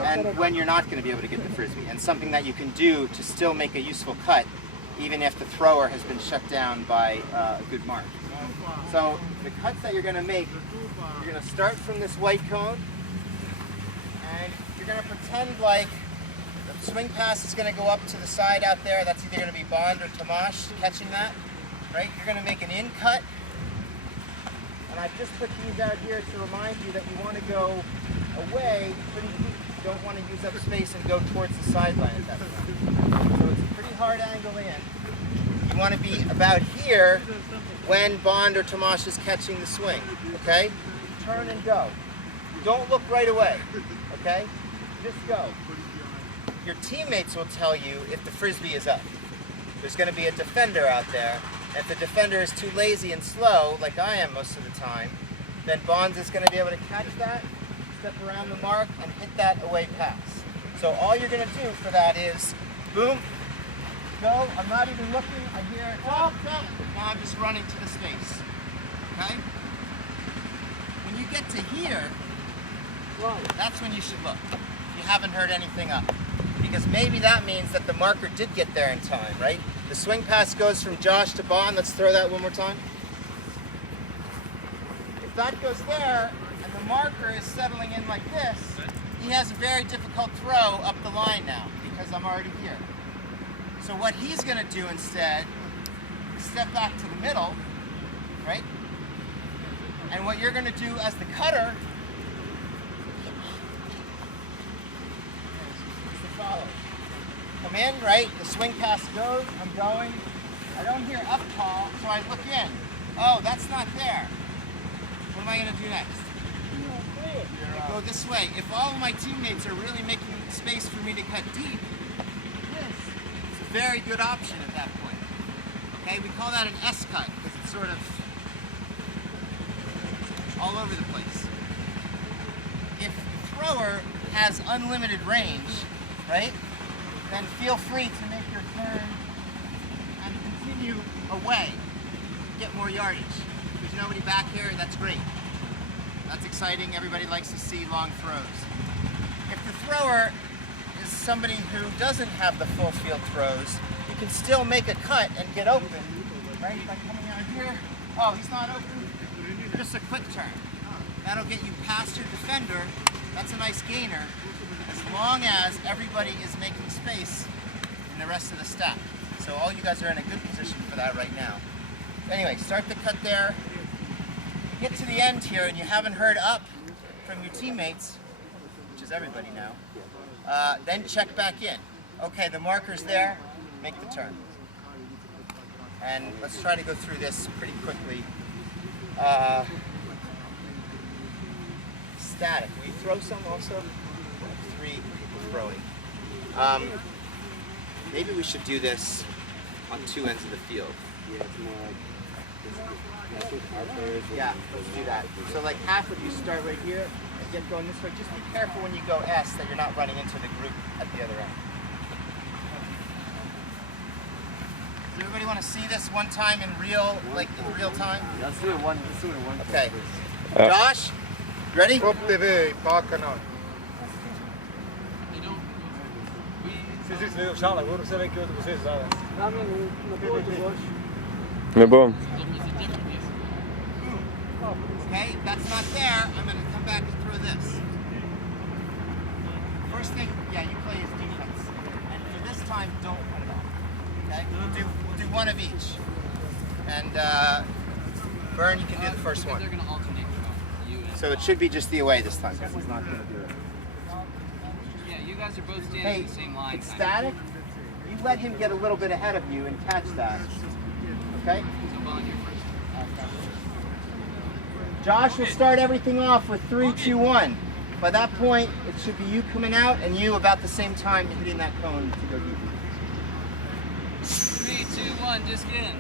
and when you're not going to be able to get the frisbee, and something that you can do to still make a useful cut even if the thrower has been shut down by a good mark. So the cuts that you're going to make, you're going to start from this white cone, and you're going to pretend like the swing pass is going to go up to the side out there. That's either going to be Bond or Tomash catching that, right? You're going to make an in cut, and I've just put these out here to remind you that you want to go away pretty deep. You don't want to use up space and go towards the sideline at that point. So it's a pretty hard angle in. You want to be about here when Bond or Tomash is catching the swing, okay? Turn and go. Don't look right away, okay? Just go. Your teammates will tell you if the frisbee is up. There's going to be a defender out there. If the defender is too lazy and slow, like I am most of the time, then Bonds is going to be able to catch that, step around the mark, and hit that away pass. So all you're going to do for that is, boom, go, I'm not even looking, I hear it, oh, now I'm just running to the space, okay? When you get to here, that's when you should look. You haven't heard anything up. Because maybe that means that the marker did get there in time, right? The swing pass goes from Josh to Bond. Let's throw that one more time. If that goes there, and the marker is settling in like this, he has a very difficult throw up the line now, because I'm already here. So what he's going to do instead is step back to the middle, right? And what you're going to do as the cutter is to follow. Come in, right? The swing pass goes, I'm going. I don't hear up call, so I look in. Oh, that's not there. What am I going to do next? I go this way. If all of my teammates are really making space for me to cut deep, this is a very good option at that point. Okay, we call that an S cut because it's sort of all over the place. If the thrower has unlimited range, right, then feel free to make your turn and continue away. Get more yardage. There's nobody back here, that's great. That's exciting. Everybody likes to see long throws. If the thrower is somebody who doesn't have the full field throws, you can still make a cut and get open, right? By coming out here. Oh, he's not open. Just a quick turn. That'll get you past your defender. That's a nice gainer, as long as everybody is making space in the rest of the stack. So all you guys are in a good position for that right now. Anyway, start the cut there. Get to the end here and you haven't heard up from your teammates, which is everybody now, then check back in. Okay, the marker's there, make the turn. And let's try to go through this pretty quickly. Static, will you throw some also? 3 throwing. Maybe we should do this on 2 ends of the field. Yeah, it's more like yeah, let's do that. So like half of you start right here and get going this way. Just be careful when you go S that you're not running into the group at the other end. Does everybody want to see this one time in real time? Let's do it one. Okay. Josh, ready? Top TV, pa kanal. Si, se io šala, govorim sve neki odgovor sve zada. Ne bom. Okay, that's not there. I'm going to come back and throw this. First thing, yeah, you play as defense. And for this time, don't put it on. Okay? We'll do one of each. And Byrne, you can do the first one. They're going to alternate. So it should be just the away this time, because he's not going to do it. Yeah, you guys are both standing Hey, in the same line. it's static. You let him get a little bit ahead of you and catch that. Okay? So Bond, you're first. Josh will start everything off with 3, 2, 1. By that point, it should be you coming out and you about the same time hitting that cone to go deep. 3, 2, 1, just get in.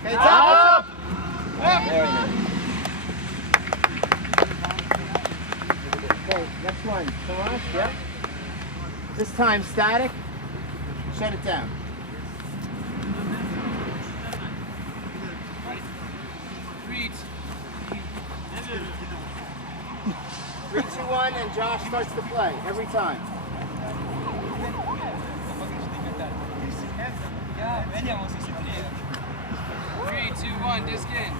Okay, it's up! There we go. Okay, next one. Tomas, yep. This time static. Shut it down. Reach. 3, 2, 1, and Josh starts to play every time. 3, 2, 1, just get in.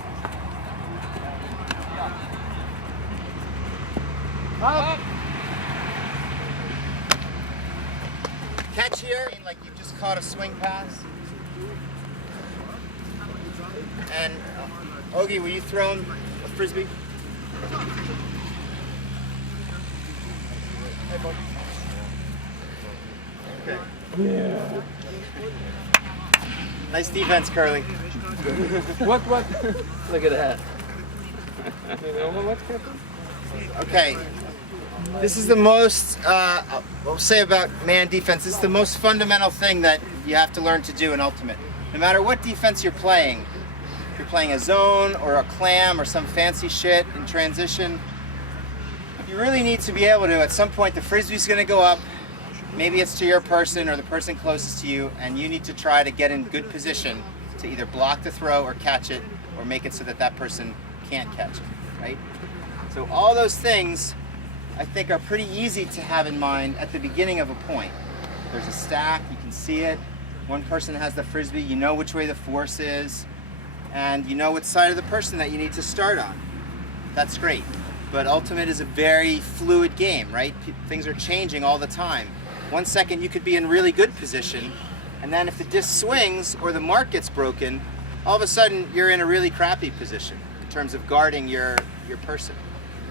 Up. Catch here, like you just caught a swing pass. And Ogie, will you throw him a frisbee? Okay. Yeah. Nice defense, Curly. What? Look at that. What's happened? Okay. This is the most, we'll say about man defense, this is the most fundamental thing that you have to learn to do in Ultimate. No matter what defense you're playing, if you're playing a zone or a clam or some fancy shit in transition, you really need to be able to, at some point the frisbee's going to go up, maybe it's to your person or the person closest to you, and you need to try to get in good position to either block the throw or catch it, or make it so that that person can't catch it, right? So all those things, I think, are pretty easy to have in mind at the beginning of a point. There's a stack, you can see it. One person has the frisbee, you know which way the force is, and you know which side of the person that you need to start on. That's great. But Ultimate is a very fluid game, right? Things are changing all the time. 1 second you could be in really good position, and then if the disc swings or the mark gets broken, all of a sudden you're in a really crappy position in terms of guarding your person.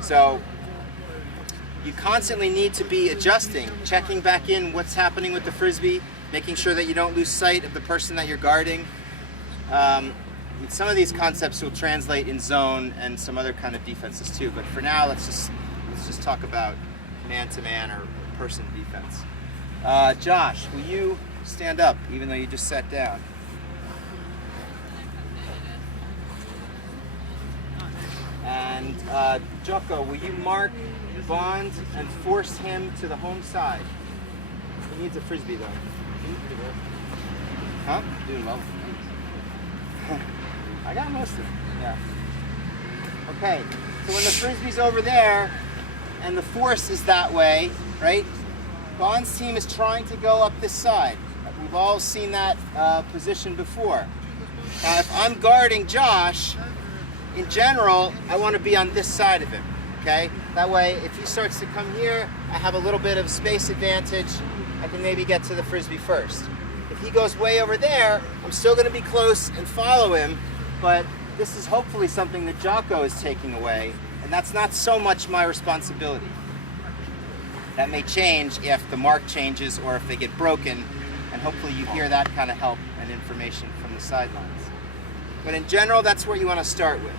So you constantly need to be adjusting, checking back in what's happening with the frisbee, making sure that you don't lose sight of the person that you're guarding. Some of these concepts will translate in zone and some other kind of defenses too, but for now let's just talk about man-to-man or person defense. Josh, will you stand up even though you just sat down? And Jocko, will you mark Bond and force him to the home side? He needs a frisbee though. Huh? Doing well. I got most of it. Yeah. Okay. So when the frisbee's over there and the force is that way, right? Bond's team is trying to go up this side. We've all seen that position before. Now, if I'm guarding Josh, in general, I want to be on this side of him, okay? That way, if he starts to come here, I have a little bit of space advantage. I can maybe get to the frisbee first. If he goes way over there, I'm still going to be close and follow him, but this is hopefully something that Jocko is taking away, and that's not so much my responsibility. That may change if the mark changes or if they get broken, and hopefully you hear that kind of help and information from the sidelines. But in general, that's where you want to start with.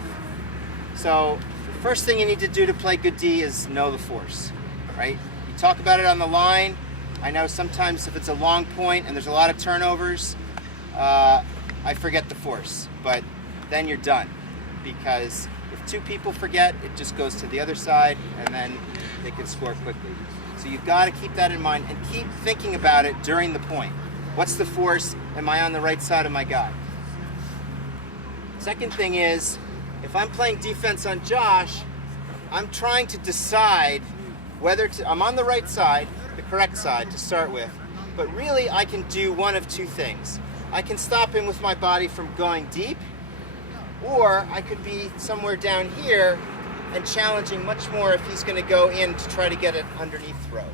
So the first thing you need to do to play good D is know the force, right? You talk about it on the line. I know sometimes if it's a long point and there's a lot of turnovers, I forget the force, but then you're done. Because if two people forget, it just goes to the other side and then they can score quickly. So you've got to keep that in mind and keep thinking about it during the point. What's the force? Am I on the right side of my guy? Second thing is, if I'm playing defense on Josh, I'm trying to decide whether I'm on the right side, the correct side to start with, but really I can do one of two things. I can stop him with my body from going deep, or I could be somewhere down here and challenging much more if he's going to go in to try to get an underneath throw.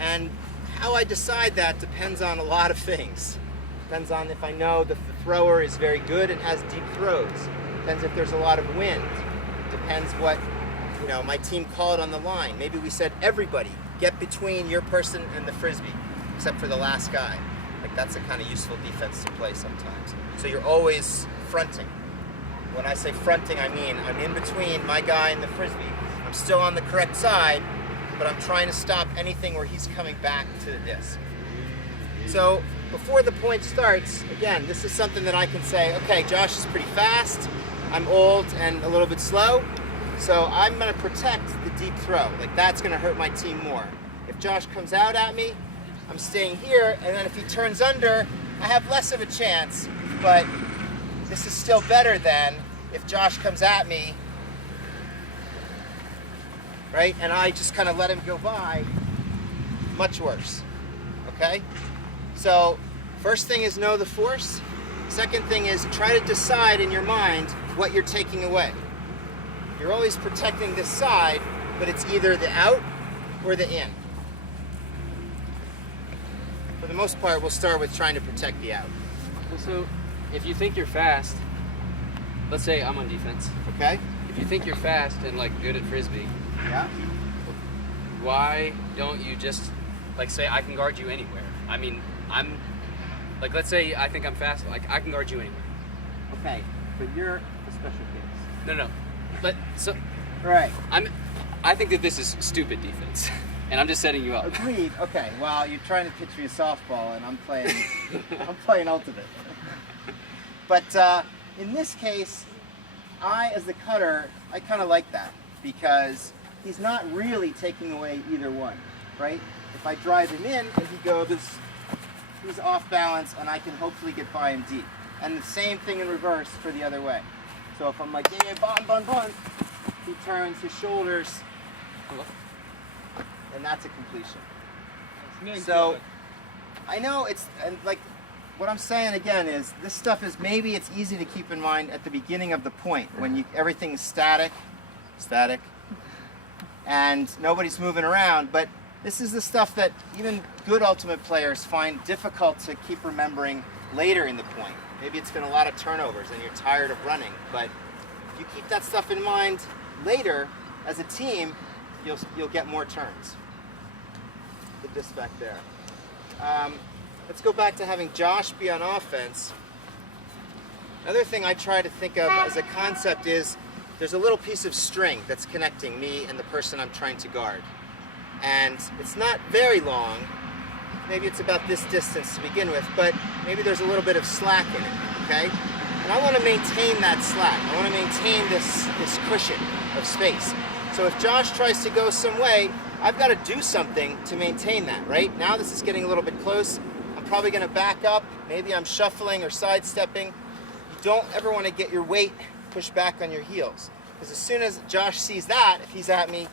And how I decide that depends on a lot of things. Depends on if I know that the thrower is very good and has deep throws. Depends if there's a lot of wind. Depends what, my team called on the line. Maybe we said, everybody get between your person and the frisbee, except for the last guy. Like, that's a kind of useful defense to play sometimes. So you're always fronting. When I say fronting, I mean I'm in between my guy and the frisbee. I'm still on the correct side, but I'm trying to stop anything where he's coming back to the disc. So before the point starts, again, this is something that I can say, okay, Josh is pretty fast, I'm old and a little bit slow, so I'm going to protect the deep throw. Like, that's going to hurt my team more. If Josh comes out at me, I'm staying here, and then if he turns under, I have less of a chance, but this is still better than if Josh comes at me, right, and I just kind of let him go by. Much worse, okay? So first thing is know the force. Second thing is try to decide in your mind what you're taking away. You're always protecting this side, but it's either the out or the in. For the most part, we'll start with trying to protect the out. So if you think you're fast, let's say I'm on defense. Okay? If you think you're fast and good at frisbee, Yeah. why don't you just say I can guard you anywhere? I mean, I'm let's say I think I'm fast, I can guard you anywhere. Okay, but you're a special case. No. So Right. I think that this is stupid defense, and I'm just setting you up. Agreed. Okay. Well, you're trying to pitch me a softball, and I'm playing ultimate. But in this case, as the cutter, I kind of like that because he's not really taking away either one, right? If I drive him in and he goes, he's off balance, and I can hopefully get by him deep. And the same thing in reverse for the other way. So if I'm like, yeah, bun, he turns his shoulders, and that's a completion. So I know what I'm saying again is this stuff is maybe it's easy to keep in mind at the beginning of the point when everything's static, and nobody's moving around, but this is the stuff that even good ultimate players find difficult to keep remembering later in the point. Maybe it's been a lot of turnovers and you're tired of running, but if you keep that stuff in mind later as a team, you'll get more turns. Put this back there. Let's go back to having Josh be on offense. Another thing I try to think of as a concept is there's a little piece of string that's connecting me and the person I'm trying to guard. And it's not very long. Maybe it's about this distance to begin with, but maybe there's a little bit of slack in it, okay? And I want to maintain that slack. I want to maintain this cushion of space. So if Josh tries to go some way, I've got to do something to maintain that, right? Now this is getting a little bit close. I'm probably going to back up. Maybe I'm shuffling or sidestepping. You don't ever want to get your weight pushed back on your heels. Because as soon as Josh sees that, if he's at me,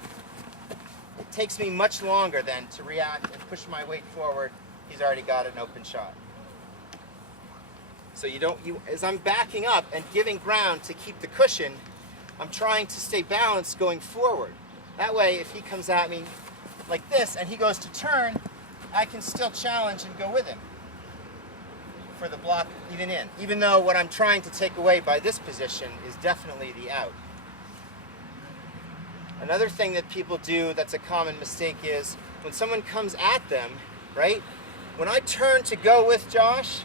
it takes me much longer then to react and push my weight forward. He's already got an open shot. So as I'm backing up and giving ground to keep the cushion, I'm trying to stay balanced going forward. That way, if he comes at me like this and he goes to turn, I can still challenge and go with him for the block even in. Even though what I'm trying to take away by this position is definitely the out. Another thing that people do that's a common mistake is when someone comes at them, right? When I turn to go with Josh,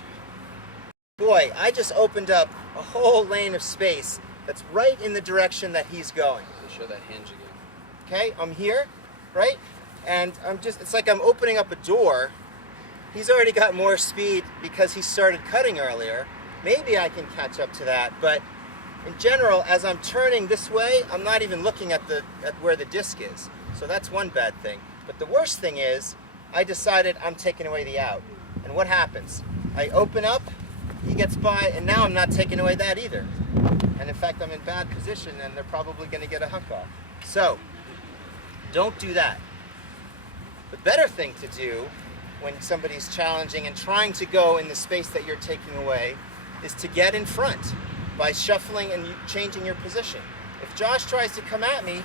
boy, I just opened up a whole lane of space that's right in the direction that he's going. So show that hinge again. Okay, I'm here, right? And it's like I'm opening up a door. He's already got more speed because he started cutting earlier. Maybe I can catch up to that, but in general, as I'm turning this way, I'm not even looking at where the disc is. So that's one bad thing. But the worst thing is, I decided I'm taking away the out. And what happens? I open up, he gets by, and now I'm not taking away that either. And in fact, I'm in bad position, and they're probably going to get a huck off. So, don't do that. The better thing to do when somebody's challenging and trying to go in the space that you're taking away is to get in front by shuffling and changing your position. If Josh tries to come at me,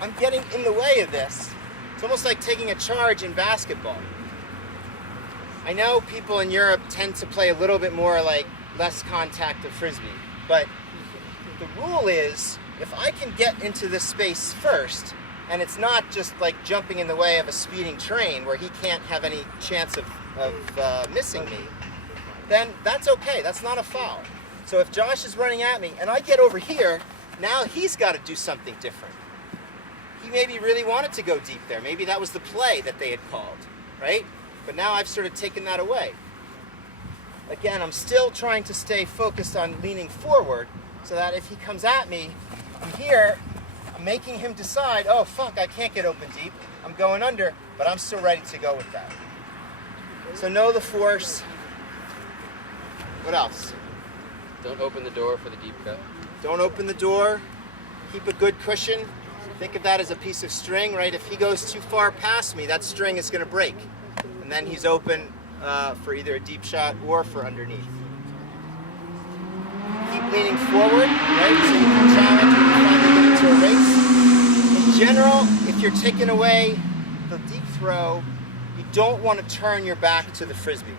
I'm getting in the way of this. It's almost like taking a charge in basketball. I know people in Europe tend to play a little bit more like less contact of frisbee, but the rule is if I can get into this space first, and it's not just like jumping in the way of a speeding train where he can't have any chance of missing me, then that's okay. That's not a foul. So if Josh is running at me and I get over here, now he's got to do something different. He maybe really wanted to go deep there. Maybe that was the play that they had called, right? But now I've sort of taken that away. Again, I'm still trying to stay focused on leaning forward so that if he comes at me, I'm here, I'm making him decide, oh fuck, I can't get open deep. I'm going under, but I'm still ready to go with that. So know the force. What else? Don't open the door for the deep cut. Don't open the door. Keep a good cushion. Think of that as a piece of string, right? If he goes too far past me, that string is going to break. And then he's open for either a deep shot or for underneath. Keep leaning forward, right? So you can challenge when you finally get into a race. In general, if you're taking away the deep throw, you don't want to turn your back to the frisbee.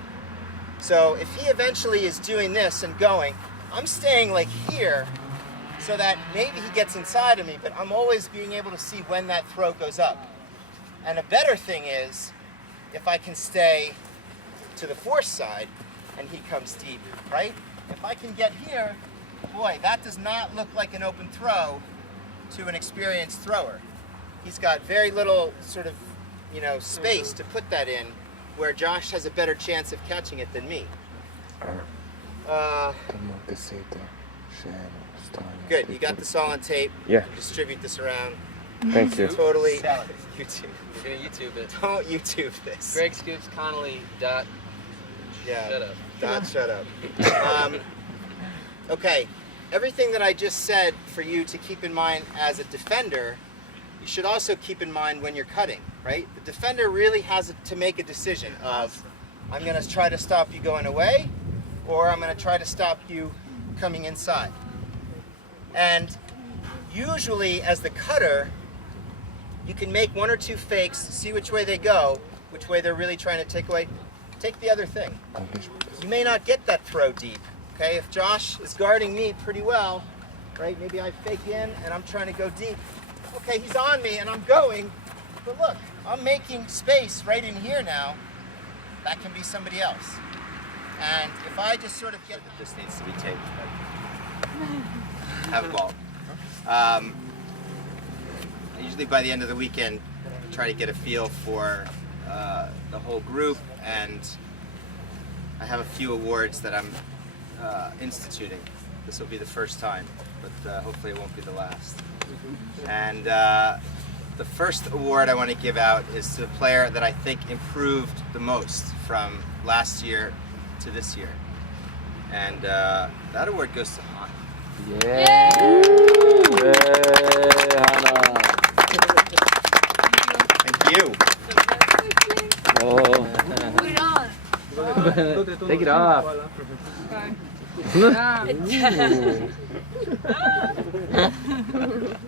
So if he eventually is doing this and going, I'm staying like here so that maybe he gets inside of me, but I'm always being able to see when that throw goes up. And a better thing is if I can stay to the force side and he comes deep, right? If I can get here, boy, that does not look like an open throw to an experienced thrower. He's got very little sort of, space to put that in, where Josh has a better chance of catching it than me. Good, you got this all on tape. Yeah. Distribute this around. Thank you. Totally. YouTube. We're gonna YouTube it. Don't YouTube this. Greg Scoops Connelly dot. Yeah. Shut up. Dot shut up. Okay, everything that I just said for you to keep in mind as a defender, you should also keep in mind when you're cutting, right? The defender really has to make a decision of, I'm going to try to stop you going away, or I'm going to try to stop you coming inside. And usually, as the cutter, you can make one or two fakes, see which way they go, which way they're really trying to take away. Take the other thing. You may not get that throw deep, okay? If Josh is guarding me pretty well, right? Maybe I fake in and I'm trying to go deep. Okay, he's on me and I'm going, but look, I'm making space right in here now. That can be somebody else. And if I just sort of get... This needs to be taped. Have a ball. Usually by the end of the weekend, I try to get a feel for the whole group, and I have a few awards that I'm instituting. this will be the first time, but hopefully it won't be the last. And the first award I want to give out is to the player that I think improved the most from last year to this year. And that award goes to Han. Yeah. Thank you. Oh. Take it off.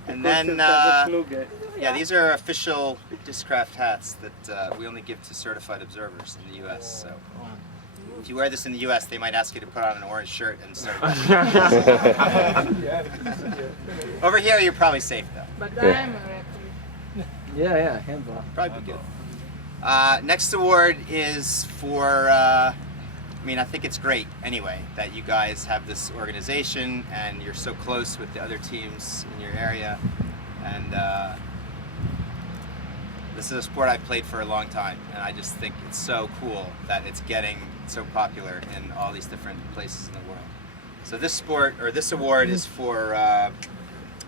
And then, yeah, these are official Discraft hats that we only give to certified observers in the U.S. So if you wear this in the U.S., they might ask you to put on an orange shirt and start. Over here, you're probably safe though. But I'm Yeah, handball. Probably be good. Next award is for, I mean, I think it's great anyway that you guys have this organization and you're so close with the other teams in your area. And this is a sport I've played for a long time, and I just think it's so cool that it's getting so popular in all these different places in the world. So this sport, or this award, is for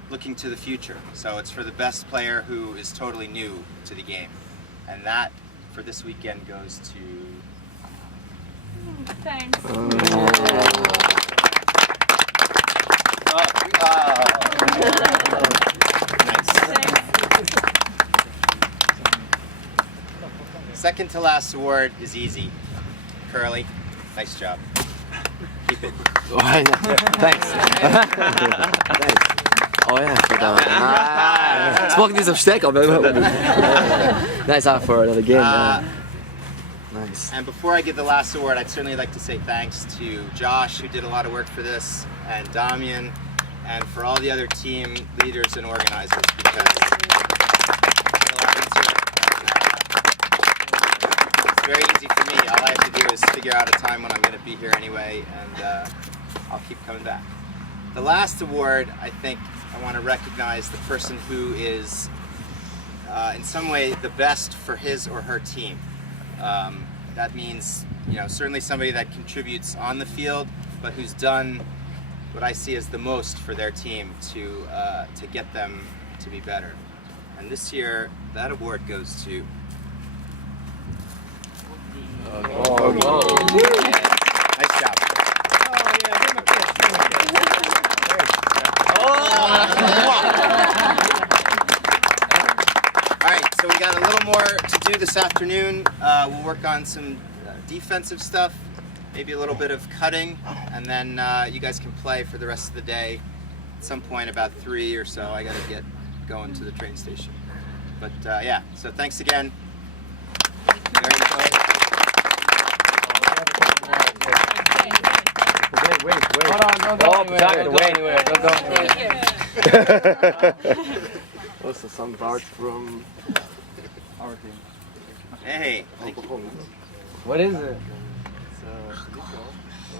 looking to the future. So it's for the best player who is totally new to the game. And that, for this weekend, goes to... thanks. Second to last award is easy. Curly, nice job. Keep it. Thanks. Thanks. Oh yeah, verdammt. Het mag niet zo sterk op. Nice out for another game. Nice. And before I give the last award, I'd certainly like to say thanks to Josh, who did a lot of work for this, and Damian, and for all the other team leaders and organizers, because it's a lot easier. It's very easy for me. All I have to do is figure out a time when I'm going to be here anyway, and I'll keep coming back. The last award, I think I want to recognize the person who is, in some way, the best for his or her team. That means, you know, certainly somebody that contributes on the field, but who's done what I see as the most for their team to get them to be better. And this year, that award goes to... Nice job. Alright, so we got a little more to do this afternoon. We'll work on some defensive stuff, maybe a little bit of cutting, and then you guys can play for the rest of the day. At some point about 3 or so, I gotta get going to the train station. But yeah, so thanks again. Very much. Wait. Hold on, don't go anywhere. Don't go anywhere. Also some parts from our team. Hey, thank you. What is it?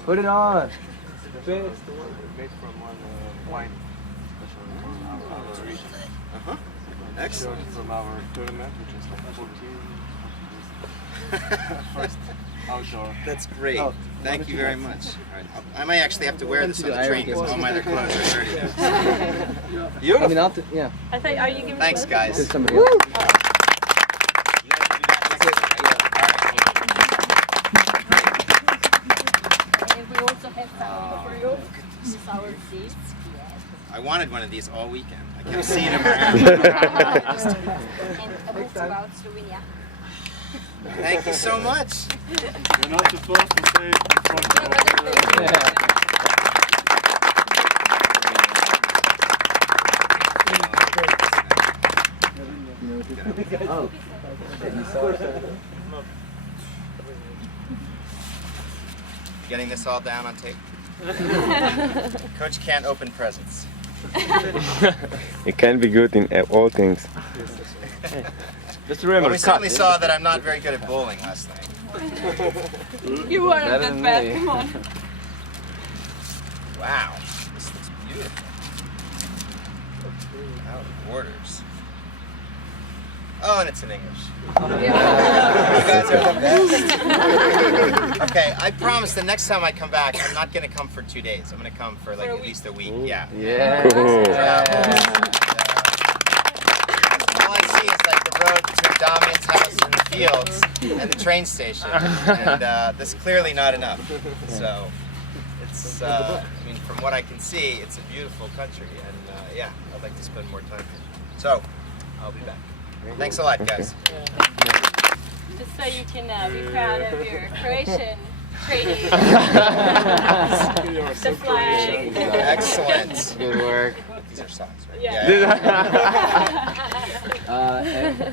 Put it on. It's made from one wine, especially from our region. Excellent. From our tournament, which is like 14. First outdoor. That's great. Thank you very much. All right. I might actually have to wear this on the train because all my other clothes are dirty. Beautiful. I mean, yeah. I thought, are you giving Thanks, guys. There's somebody else. And we also have some for you. Sour seeds. I wanted one of these all weekend. I kept seeing them around. And a book about Slovenia. Thank you so much. You're not supposed to say it in front of Oh. Getting this all down on tape. Coach can't open presents. It can be good in all things. Just remember, Well, we certainly saw that I'm not very good at bowling last night. You weren't Better that than bad, me. come on. Wow, this looks beautiful. Out of orders. Oh, and it's in English. You guys are the best. Okay, I promise the next time I come back, I'm not going to come for 2 days. I'm going to come for like at least a week. Yeah. Yeah. Cool. All I see is like the road between Damian's house and the fields and the train station. And that's clearly not enough. So it's, I mean, from what I can see, it's a beautiful country. And yeah, I'd like to spend more time here. So I'll be back. Thanks a lot, guys. Just so you can be proud of your Croatian training. The flag. Excellent. Good work. These are socks, right? Yeah.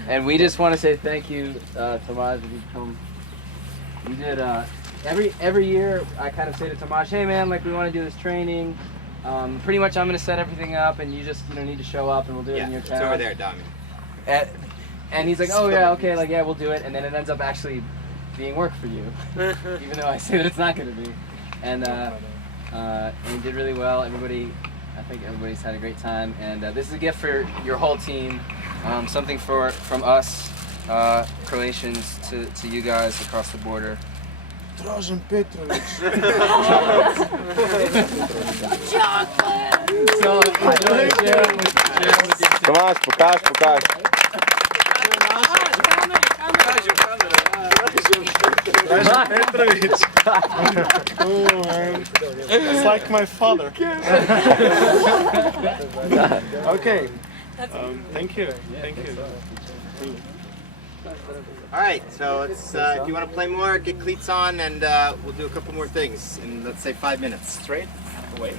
And we just want to say thank you, Tomasz, if you come. You did every year. I kind of say to Tomasz, hey man, like we want to do this training. Pretty much, I'm going to set everything up, and you just need to show up, and we'll do it in your town. It's over there, Dami. And he's like, oh yeah, okay, like yeah, we'll do it, and then it ends up actually being work for you, even though I say that it's not going to be. And you did really well. I think everybody's had a great time, and this is a gift for your whole team, something from us Croatians to you guys across the border. Chocolate! So enjoy, share with Tomasz, pokaż. Petrovic. Oh man, it's like my father. Okay. Thank you. All right, so it's, if you want to play more, get cleats on, and we'll do a couple more things in, let's say, 5 minutes. Straight away.